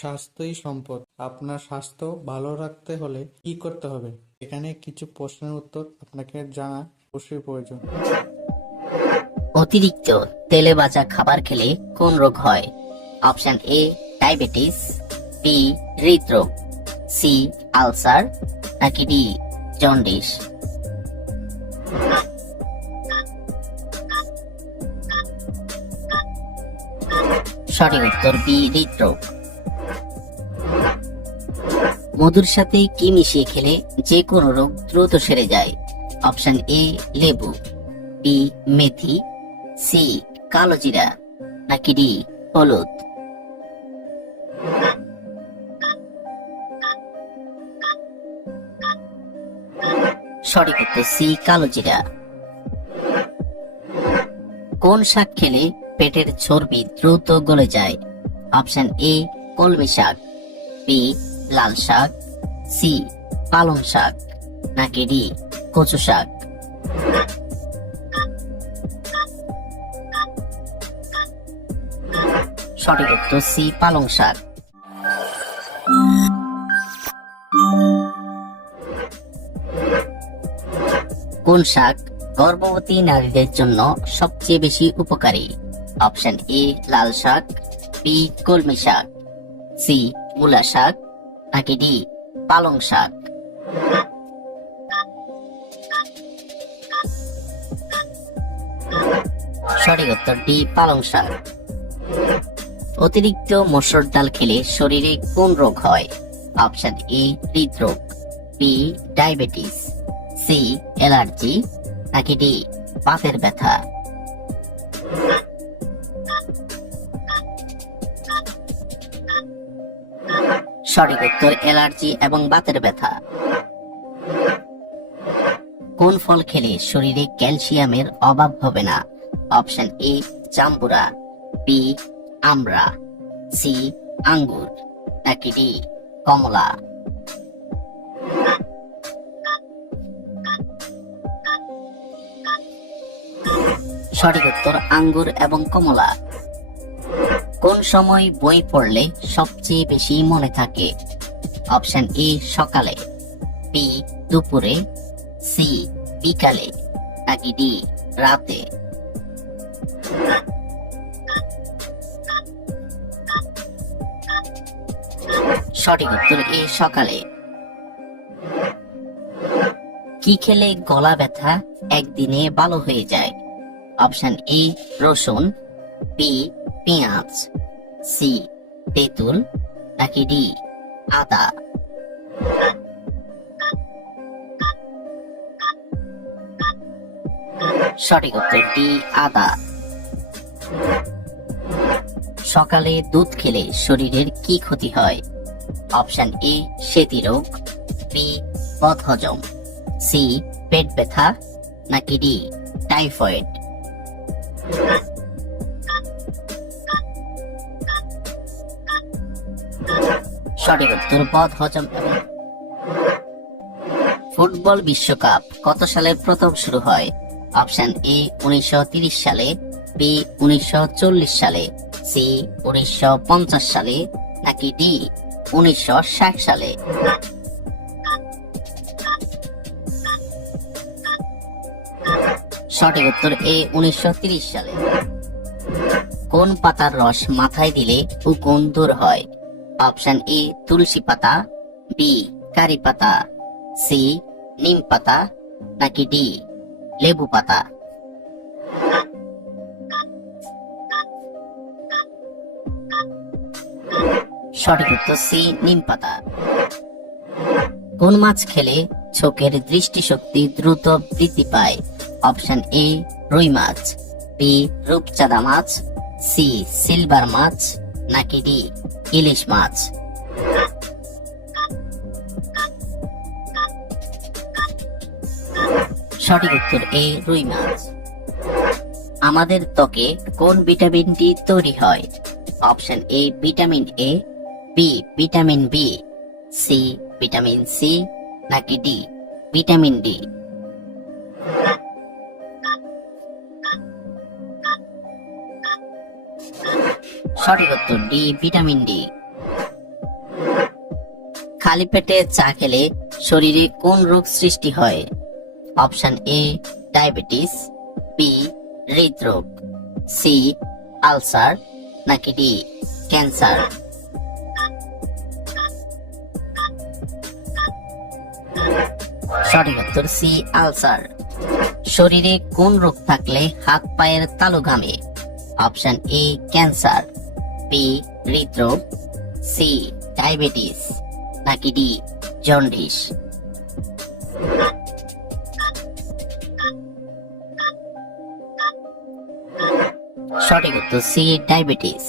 স্বাস্থ্যই সম্পদ। আপনার স্বাস্থ্য ভালো রাখতে হলে কি করতে হবে? এখানে কিছু প্রশ্নের উত্তর আপনাকে জানা অবশ্যই প্রয়োজন। অতিরিক্ত তেলে ভাজা খাবার খেলে কোন রোগ হয়? অপশন এ ডায়াবেটিস, বি হৃদরোগ, সি আলসার, নাকি ডি জন্ডিস। সঠিক উত্তর বি হৃদরোগ। মধুর সাথে কি মিশিয়ে খেলে যে কোনো রোগ দ্রুত সেরে যায়? অপশন এ লেবু, বি মেথি, সি কালো জিরা, নাকি ডি হলুদ। সঠিক উত্তর সি কালো জিরা। কোন শাক খেলে পেটের চর্বি দ্রুত গলে যায়? অপশন এ কলমি শাক, বি লাল শাক, সি পালং শাক, নাকি ডি কচু শাক। সঠিক উত্তর সি পালং শাক। কোন শাক গর্ভবতী নারীদের জন্য সবচেয়ে বেশি উপকারী? অপশন এ লাল শাক, বি কলমি শাক, সি মূলা শাক, নাকি ডি পালং শাক। সঠিক উত্তর ডি পালং শাক। অতিরিক্ত মসুর ডাল খেলে শরীরে কোন রোগ হয়? অপশন এ হৃদরোগ, বি ডায়াবেটিস, সি অ্যালার্জি, নাকি ডি বাতের ব্যথা। সঠিক উত্তর অ্যালার্জি এবং বাতের ব্যথা। কোন ফল খেলে শরীরে ক্যালসিয়ামের অভাব হবে না? অপশন এ জাম্বুরা, বি আমড়া, সি আঙ্গুর, নাকি ডি কমলা। সঠিক উত্তর আঙ্গুর এবং কমলা। কোন সময় বই পড়লে সবচেয়ে বেশি মনে থাকে? অপশন এ সকালে, বি দুপুরে, সি বিকালে, নাকি ডি রাতে। সঠিক উত্তর এ সকালে। কি খেলে গলা ব্যথা একদিনে ভালো হয়ে যায়? অপশন এ রসুন, বি পেঁয়াজ, সি তেঁতুল, নাকি ডি আদা। সঠিক উত্তর ডি আদা। সকালে দুধ খেলে শরীরের কি ক্ষতি হয়? অপশন এ সেতি রোগ, বি বদহজম, সি পেট ব্যথা, নাকি ডি টাইফয়েড। সঠিক উত্তর বদহজম। ফুটবল বিশ্বকাপ কত সালে প্রথম শুরু হয়? অপশন এ 1930 সালে, বি 1940 সালে, সি 1950 সালে, নাকি ডি 1960 সালে। সঠিক উত্তর এ 1930 সালে। কোন পাতার রস মাথায় দিলে উকুন দূর হয়? অপশন এ তুলসী পাতা, বি কারি পাতা, সি নিম পাতা, নাকি ডি লেবু পাতা। সঠিক উত্তর সি নিম পাতা। কোন মাছ খেলে চোখের দৃষ্টিশক্তি দ্রুত বৃদ্ধি পায়? অপশন এ রুই মাছ, বি রূপচাঁদা মাছ, সি সিলভার মাছ, নাকি ডি ইলিশ মাছ। সঠিক উত্তর এ রুই মাছ। আমাদের ত্বকে কোন ভিটামিনটি তৈরি হয়? Option A vitamin A, B vitamin B, C vitamin C, নাকি ডি ভিটামিন ডি। সঠিক উত্তর ডি ভিটামিন ডি। খালি পেটে চা খেলে শরীরে কোন রোগ সৃষ্টি হয়? অপশন এ ডায়াবেটিস, বি হৃদরোগ, সি আলসার, নাকি ডি ক্যান্সার? সঠিক উত্তর সি আলসার। শরীরে কোন রোগ থাকলে হাত পায়ের তালু ঘামে? অপশন এ ক্যান্সার, বি হৃদরোগ, সি ডায়াবেটিস, নাকি ডি জন্ডিস? সঠিক উত্তর সি ডায়াবেটিস।